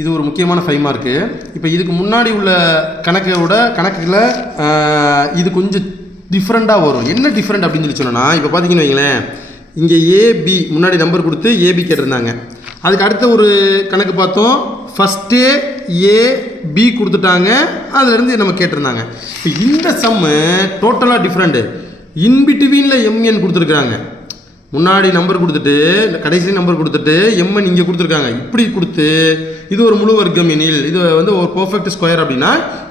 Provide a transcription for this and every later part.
இது ஒரு முக்கியமான 5 மார்க்கு. இப்போ இதுக்கு முன்னாடி உள்ள கணக்குல இது கொஞ்சம் டிஃப்ரெண்ட்டாக வரும். என்ன டிஃப்ரெண்ட் அப்படின்னு சொல்லி சொன்னோன்னா, இப்போ பார்த்தீங்கன்னு வைங்களேன், இங்கே ஏபி முன்னாடி நம்பர் கொடுத்து ஏபி கேட்டிருந்தாங்க. அதுக்கு அடுத்த ஒரு கணக்கு பார்த்தோம், ஃபஸ்ட்டே ஏபி கொடுத்துட்டாங்க, அதுலேருந்து நம்ம கேட்டிருந்தாங்க. இப்போ இந்த சம்மு டோட்டலாக டிஃப்ரெண்ட்டு. இன்பிட்வீனில் எம்என் கொடுத்துருக்குறாங்க. முன்னாடி நம்பர் கொடுத்துட்டு கடைசி நம்பர் கொடுத்துட்டு எம்என் இங்கே கொடுத்துருக்காங்க. இப்படி கொடுத்து இது ஒரு முழு வர்க்கம் எண்ணில் இது வந்து ஒரு பர்ஃபெக்ட் ஸ்கொயர் அப்படின்னா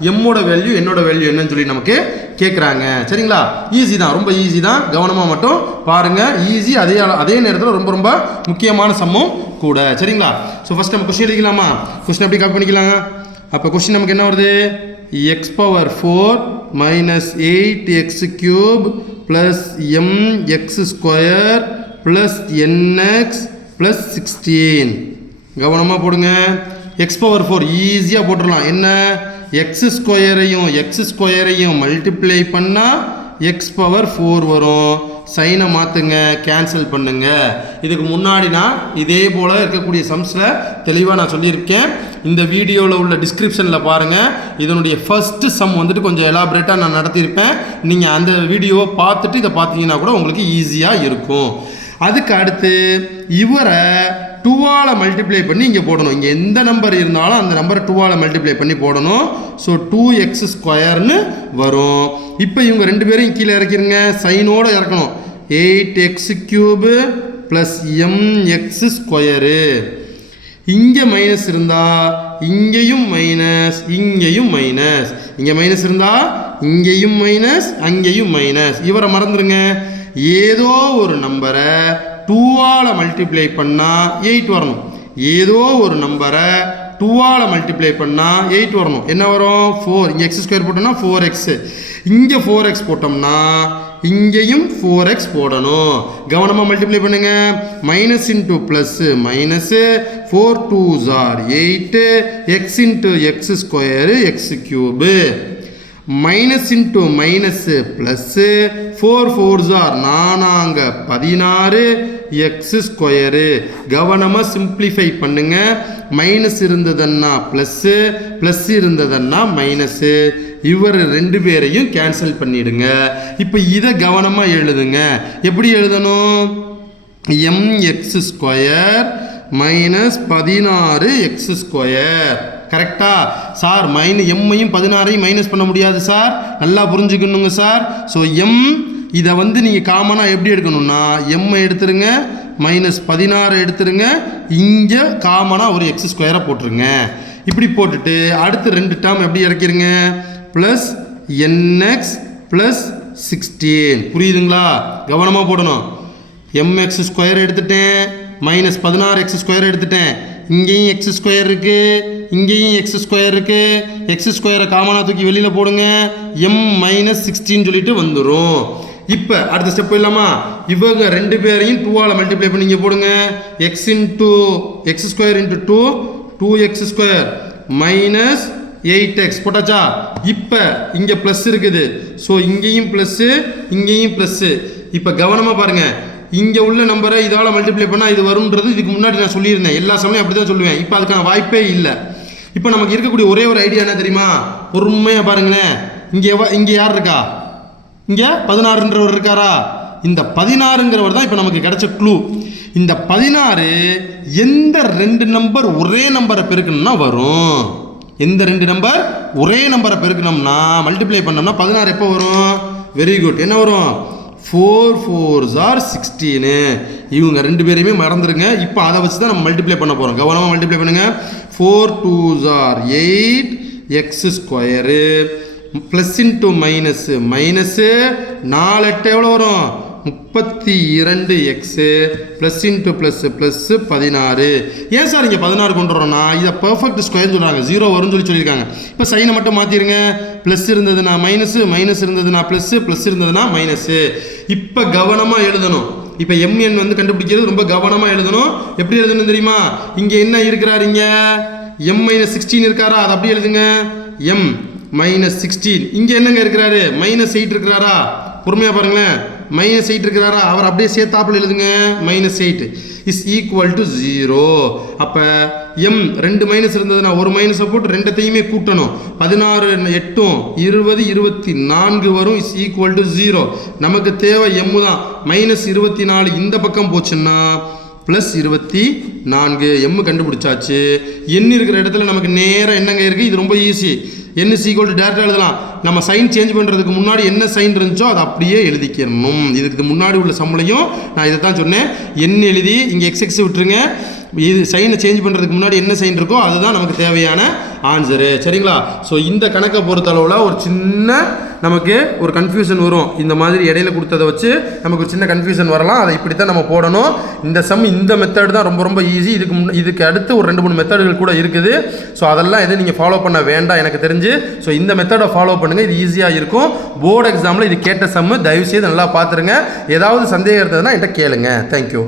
எம்மோட வேல்யூ என்னோட வேல்யூ என்னன்னு சொல்லி நமக்கு கேட்குறாங்க. சரிங்களா? ஈஸி தான், ரொம்ப ஈஸி தான். கவனமாக மட்டும் பாருங்கள். ஈஸி, அதே நேரத்தில் ரொம்ப ரொம்ப முக்கியமான சம்மும் கூட. சரிங்களா? ஸோ ஃபஸ்ட் நம்ம கொஸ்டின் எழுதிக்கலாமா? கொஸ்டின் எப்படி காப்பி பண்ணிக்கலாங்க? அப்போ கொஸ்டின் நமக்கு என்ன வருது? x⁴ minus 8x³ plus mx² plus nx plus 16. கவனமாக போடுங்க. x⁴ ஈஸியாக போட்டுடலாம். என்ன? x² மல்டிப்ளை பண்ணால் x⁴ வரும். சைனை மாற்றுங்க, கேன்சல் பண்ணுங்க. இதுக்கு முன்னாடி நான் இதே போல் இருக்கக்கூடிய சம்ஸில் தெளிவாக நான் சொல்லியிருக்கேன். இந்த வீடியோவில் உள்ள டிஸ்கிரிப்ஷனில் பாருங்கள். இதனுடைய ஃபஸ்ட்டு சம் வந்துட்டு கொஞ்சம் எலாபரேட்டாக நான் நடத்தியிருப்பேன். நீங்கள் அந்த வீடியோவை பார்த்துட்டு இதை பார்த்தீங்கன்னா கூட உங்களுக்கு ஈஸியாக இருக்கும். அதுக்கு அடுத்து இவரை 2ஆல் மல்டிப்ளை பண்ணி இங்கே போடணும். இங்கே எந்த நம்பர் இருந்தாலும் அந்த நம்பரை 2ஆல் மல்டிப்ளை பண்ணி போடணும். ஸோ 2x² வரும். இப்போ இவங்க ரெண்டு பேரையும் கீழே இறக்கிருங்க, சைனோடு இறக்கணும். 8x³ + mx². இங்கே மைனஸ் இருந்தால் இங்கேயும் மைனஸ், இங்கேயும் மைனஸ். இங்கே மைனஸ் இருந்தால் இங்கேயும் மைனஸ், அங்கேயும் மைனஸ். இவரை மறந்துடுங்க. ஏதோ ஒரு நம்பரை 2ஆல் மல்டிப்ளை பண்ணால் 8 வரணும். ஏதோ ஒரு நம்பரை 2ஆல் மல்டிப்ளை பண்ணால் 8 வரணும். என்ன வரும்? 4. இங்கே x² போட்டோம்னா 4x. இங்கே 4x போட்டோம்னா இங்கேயும் 4x போடணும். கவனமாக மல்டிப்ளை பண்ணுங்க. Minus into plus minus, 4 2s are 8, x into x² x³. Minus into minus plus, 4 4s are 16 x². கவனமாக சிம்பிளிஃபை பண்ணுங்க. மைனஸ் இருந்ததுன்னா ப்ளஸ்ஸு, ப்ளஸ் இருந்ததுன்னா மைனஸு. இவர் ரெண்டு பேரையும் கேன்சல் பண்ணிடுங்க. இப்போ இதை கவனமாக எழுதுங்க. எப்படி எழுதணும்? mx² minus 16x². கரெக்டா சார்? எம்மையும் 16ஐயும் மைனஸ் பண்ண முடியாது சார், நல்லா புரிஞ்சுக்கணுங்க சார். ஸோ எம் இதை வந்து நீங்கள் காமனாக எப்படி எடுக்கணும்னா, எம்மை எடுத்துருங்க, மைனஸ் 16 எடுத்துருங்க, இங்கே காமனாக ஒரு x² போட்டுருங்க. இப்படி போட்டுட்டு அடுத்து ரெண்டு டேர்ம் எப்படி இறக்கிருங்க? Plus nx plus 16. புரியுதுங்களா? கவனமாக போடணும். mx² எடுத்துட்டேன், மைனஸ் 16x² எடுத்துட்டேன். இங்கேயும் x² இருக்குது, இங்கேயும் x² இருக்குது. x² காமனாக தூக்கி வெளியில் போடுங்க. m மைனஸ் 16 சொல்லிட்டு வந்துடும். இப்போ அடுத்த ஸ்டெப் போயிடலாமா? இவங்க ரெண்டு பேரையும் 2ஆல் மல்டிப்ளை பண்ணி இங்கே போடுங்க. x² into 2 2x² minus 8x போட்டாச்சா? இப்போ இங்கே ப்ளஸ் இருக்குது. ஸோ இங்கேயும் ப்ளஸ்ஸு, இங்கேயும் ப்ளஸ்ஸு. இப்போ கவனமாக பாருங்கள். இங்கே உள்ள நம்பரை இதால் மல்டிப்ளை பண்ணால் இது வரும்ன்றது இதுக்கு முன்னாடி நான் சொல்லியிருந்தேன். எல்லா சமயம் அப்படி தான் சொல்லுவேன். இப்போ அதுக்கான வாய்ப்பே இல்லை. இப்போ நமக்கு இருக்கக்கூடிய ஒரே ஒரு ஐடியா என்ன தெரியுமா? பொறுமையாக பாருங்களேன். இங்கே யார் இருக்கா? இங்கே 16ன்றவர் இருக்காரா? இந்த 16ங்கிறவர் தான் இப்போ நமக்கு கிடைச்ச க்ளூ. இந்த 16 எந்த ரெண்டு நம்பர் ஒரே நம்பரை பெருக்கணும்னா வரும். எந்த ரெண்டு நம்பர் ஒரே நம்பரை பெருக்கணும்னா மல்டிப்ளை பண்ணோம்னா 16 எப்போ வரும்? Very good. என்ன வரும்? 4 4s are 16. இவங்க ரெண்டு பேரையுமே மறந்துடுங்க. இப்போ அதை வச்சு தான் நம்ம மல்டிப்ளை பண்ண போகிறோம். கவனமாக மல்டிப்ளை பண்ணுங்க. 4 2s are 8 x². Plus into minus minus, 4 8 எவ்வளோ வரும்? 32x. Plus into plus plus 16. ஏன் சார் இங்கே 16 கொண்டு வரோன்னா இதை பர்ஃபெக்ட் ஸ்கொயர்னு சொல்கிறாங்க. 0 வரும்னு சொல்லியிருக்காங்க. இப்போ சைனை மட்டும் மாற்றிடுங்க. ப்ளஸ் இருந்ததுன்னா மைனஸு, மைனஸ் இருந்ததுன்னா ப்ளஸ்ஸு, ப்ளஸ் இருந்ததுன்னா மைனஸு. இப்போ கவனமாக எழுதணும். இப்போ mn வந்து கண்டுபிடிக்கிறது ரொம்ப கவனமாக எழுதணும். எப்படி எழுதணும் தெரியுமா? இங்கே என்ன இருக்கிறார்? இங்கே m மைனஸ் 16 இருக்காரா? அது அப்படியே எழுதுங்க. m minus 16. இங்கே என்னங்க இருக்கிறாரு? மைனஸ் 8 இருக்கிறாரா? பொறுமையாக பாருங்களேன். மைனஸ் 8 இருக்கிறாரா? அவர் அப்படியே சேர்த்தாப்பில் எழுதுங்க. -8 இஸ் ஈக்குவல் டு 0. அப்போ எம் 2 மைனஸ் இருந்ததுன்னா ஒரு மைனஸை போட்டு ரெண்டத்தையுமே கூட்டணும். 16 8 20 24 வரும் இஸ் ஈக்குவல் டு 0. நமக்கு தேவை எம் தான். -24 இந்த பக்கம் போச்சுன்னா +24 எம் கண்டுபிடிச்சாச்சு. எண் இருக்கிற இடத்துல நமக்கு நேராக என்னங்க இருக்குது, இது ரொம்ப ஈஸி. n = டேரெக்டாக எழுதலாம். நம்ம சைன் சேஞ்ச் பண்ணுறதுக்கு முன்னாடி என்ன சைன் இருந்துச்சோ அதை அப்படியே எழுதிக்கணும். இதுக்கு முன்னாடி உள்ள சம்பளையும் நான் இதை தான் சொன்னேன். எண் எழுதி இங்கே எக்ஸ் விட்டுருங்க. இது சைனை சேஞ்ச் பண்ணுறதுக்கு முன்னாடி என்ன சைன் இருக்கோ அதுதான் நமக்கு தேவையான ஆன்சரு. சரிங்களா? ஸோ இந்த கணக்கை பொறுத்தளவில் ஒரு சின்ன நமக்கு ஒரு கன்ஃபியூஷன் வரும். இந்த மாதிரி இடையில கொடுத்ததை வச்சு நமக்கு ஒரு சின்ன கன்ஃபியூஷன் வரலாம். அதை இப்படி தான் நம்ம போடணும். இந்த இந்த மெத்தட் தான் ரொம்ப ரொம்ப ஈஸி. இதுக்கு அடுத்து ஒரு 2-3 மெத்தடுகள் கூட இருக்குது. ஸோ அதெல்லாம் எதுவும் நீங்கள் ஃபாலோ பண்ண வேண்டாம் எனக்கு தெரிஞ்சு. ஸோ இந்த மெத்தடை ஃபாலோ பண்ணுங்கள். இது ஈஸியாக இருக்கும். போர்டு எக்ஸாமில் இது கேட்ட சம்மு தயவுசெய்து நல்லா பார்த்துருங்க. ஏதாவது சந்தேகம் இருந்ததுன்னா என்கிட்ட கேளுங்க. தேங்க்யூ.